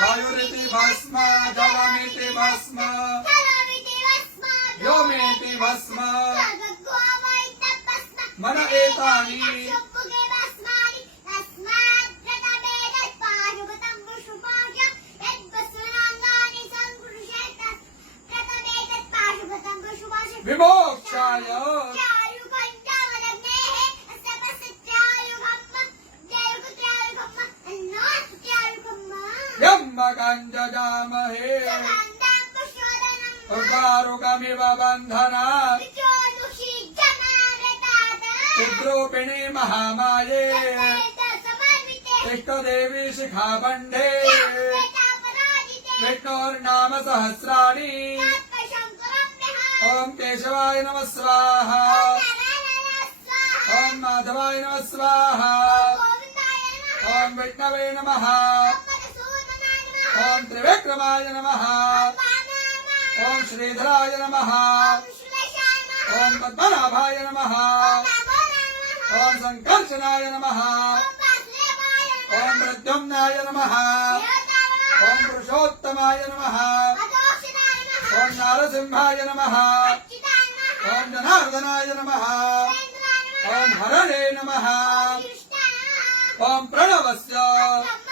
वायुरिति भस्म जलमिति भस्म व्योमेति भस्म मन एतानि विमोक्षाय यम्बकञ्जजामहे उर्वारुकमिव बन्धनात् चिद्रूपिणी महामाये इष्टदेवी शिखाबन्धे विष्णोर्नाम सहस्राणि ओम केशवाय नमः स्वाहा ओम माधवाय नमः स्वाहा ओम विष्णवे नमः ओम त्रिविक्रमाय नमः ओम श्रीधराय नमः ओम पद्मनाभाय नमः ओम संकर्षणाय नमः ओम प्रद्युम्नाय नमः ओम पुरुषोत्तमाय नमः ओम नारसिंहाय नमः ओम जनार्दनाय नमः ओम हरणे नमः ओम प्रणवस्य